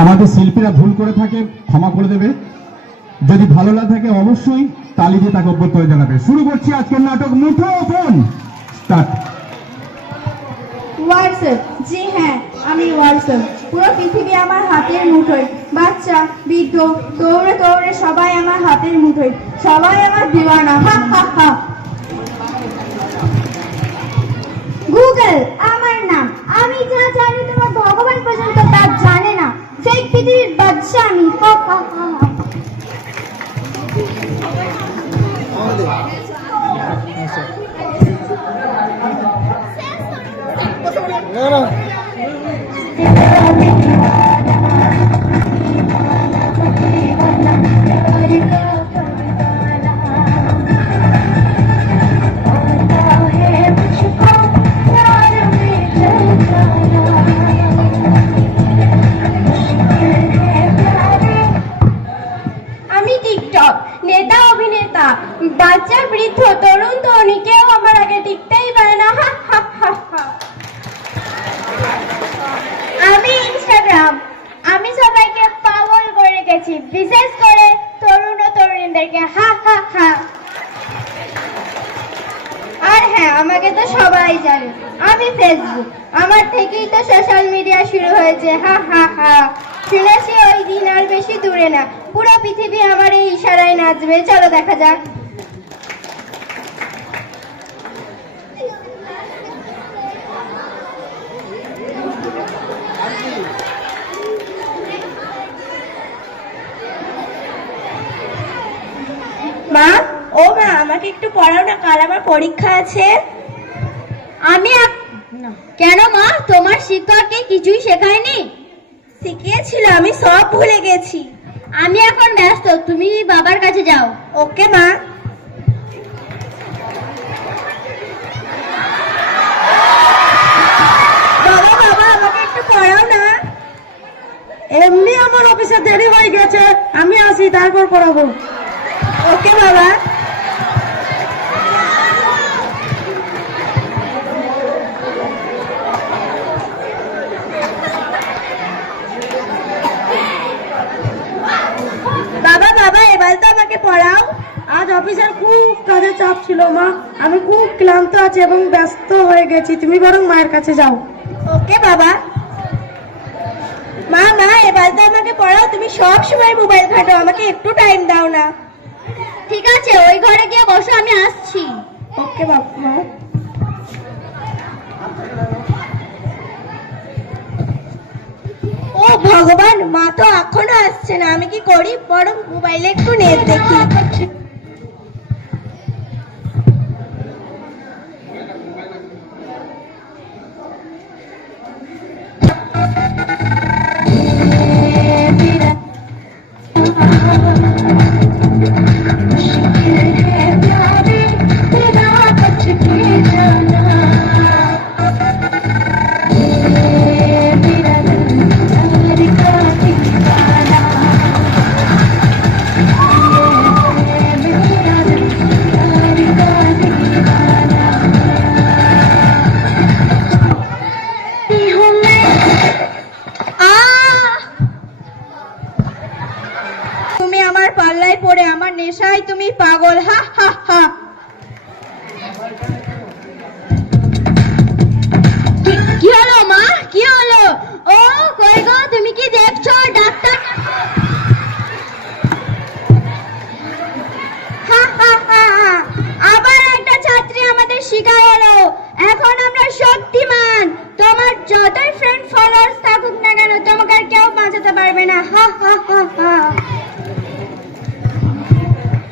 আমাদের শিল্পীরা ভুল করে থাকে, ক্ষমা করে দেবে। যদি ভালো না থাকে, অবশ্যই তালি দিয়ে তাকে অভ্যর্থ হয়ে জানাবে। শুরু করছি আজকের নাটক, মুঠো ফোন। স্টার্ট জি হ্যাঁ আমি পুরো পৃথিবী আমার হাতের মুঠোয়। বাচ্চা, বৃদ্ধ, দৌড়ে দৌড়ে সবাই আমার হাতের মুঠোয়। সবাই আমার দিওয়ানা, হা গুগল পৃথিবীর বাচ্চা আমি হা হা হা জানে। আমি ফেসবুক। আমার থেকেই তো সোশ্যাল মিডিয়া শুরু হয়েছে। হা হা হা। শুনেছি ওই দিন আর বেশি দূরে না। পুরো পৃথিবী আমার এই ইশারায় নাচবে। চলো দেখা যাক। মা? ও মা, আমাকে একটু পড়াও না। কাল আমার পরীক্ষা আছে। আমি কেন মা? তোমার শিক্ষককে কিছুই শেখায়নি? শিখিয়েছিল আমি সব ভুলে গেছি। আমি এখন ব্যস্ত তুমি বাবার কাছে যাও। ওকে মা। বাবা বাবা আমাকে একটু পড়াও না। এমনি আমার অফিসে দেরি হয়ে গেছে আমি আসি তারপর পড়াবো। ওকে বাবা বাবা বাবা এবার তো আমাকে পড়াও আজ অফিসের খুব কাজে চাপ ছিল মা। আমি খুব ক্লান্ত আছি এবং ব্যস্ত হয়ে গেছি। তুমি বরং মায়ের কাছে যাও। ওকে বাবা। মা মা এবার তো আমাকে পড়াও। তুমি সব সময় মোবাইল ঘাটো। আমাকে একটু টাইম দাও না। ঠিক আছে ওই ঘরে গিয়ে বসো আমি আসছি। ওকে বাবা মা ও ভগবান মা তো এখনও আসছে না। আমি কি করি? বরং মোবাইলে একটু নেট দেখি। পড়ে আমার নেশায় তুমি পাগল, হা হা হা। কি- হলো মা? কি হলো? ও, কই গো? তুমি কি দেখছ? ডাক্তার। আবার একটা ছাত্রী আমাদের শিকার হলো। এখন আমরা শক্তিমান। তোমার যতই ফ্রেন্ড ফলোয়ার্স থাকুক না কেন, তোমাকে আর কেউ বাঁচাতে পারবে না। হা হা হা হা।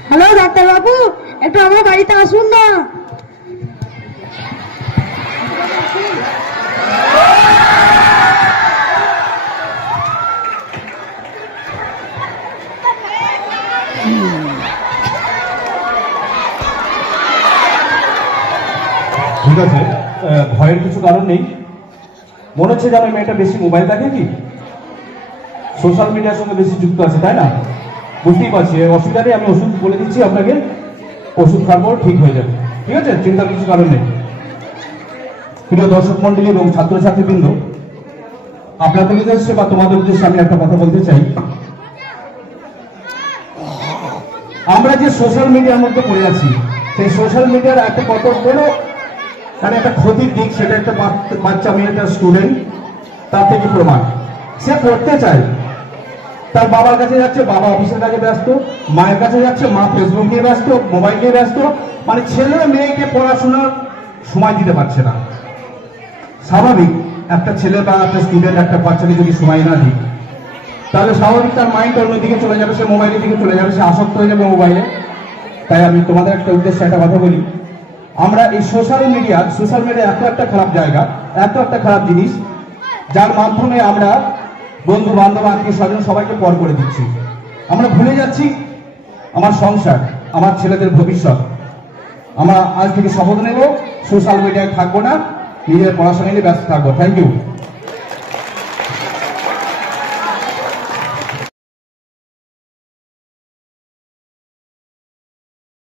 হ্যালো, ডাক্তার বাবু, একটু আমার বাড়িতে আসুন না। ঠিক আছে ভয়ের কিছু কারণ নেই। মনে হচ্ছে যেন মেয়েটা বেশি মোবাইল দেখে কি সোশ্যাল মিডিয়ার সঙ্গে বেশি যুক্ত আছে, তাই না? বুঝতেই পারছি অসুবিধা নেই, আমি ওষুধ বলে দিচ্ছি আপনাকে, ওষুধ খাওয়ার ঠিক হয়ে যাবে। ঠিক আছে? চিন্তার কিছু কারণ নেই। প্রিয় দর্শক মন্ডলী এবং ছাত্রছাত্রীবৃন্দ আপনাদের উদ্দেশ্যে বা তোমাদের উদ্দেশ্যে আমি একটা কথা বলতে চাই। আমরা যে সোশ্যাল মিডিয়ার মধ্যে পড়ে আছি, সেই সোশ্যাল মিডিয়ার একটা কত বড় মানে একটা ক্ষতির দিক, সেটা একটা বাচ্চা মেয়ে একটা স্টুডেন্ট তার থেকে প্রমাণ। সে পড়তে চায় তার বাবার কাছে যাচ্ছে, বাবা অফিসের কাছে ব্যস্ত, মায়ের কাছে যাচ্ছে, মা ফেসবুক নিয়ে ব্যস্ত, মোবাইল নিয়ে ব্যস্ত। মানে ছেলে মেয়েকে পড়াশোনার সময় দিতে পারছে না। স্বাভাবিক, একটা ছেলে বা একটা স্টুডেন্ট একটা বাচ্চাকে যদি সময় না দিই, তাহলে স্বাভাবিক তার মাইন্ড অন্যদিকে চলে যাবে, সে মোবাইলের দিকে চলে যাবে, সে আসক্ত হয়ে যাবে মোবাইলে তাই আমি তোমাদের একটা উদ্দেশ্যে একটা কথা বলি। আমরা এই সোশ্যাল মিডিয়া সোশ্যাল মিডিয়া এত একটা খারাপ জায়গা, এত একটা খারাপ জিনিস, যার মাধ্যমে আমরা বন্ধু বান্ধব আত্মীয় স্বজন সবাইকে পর করে দিচ্ছি। আমরা ভুলে যাচ্ছি আমার সংসার, আমার ছেলেদের ভবিষ্যৎ। আমরা আজ থেকে শপথ নেব, সোশ্যাল মিডিয়ায় থাকব না, নিজের পড়াশোনা নিয়ে ব্যস্ত থাকব। Thank you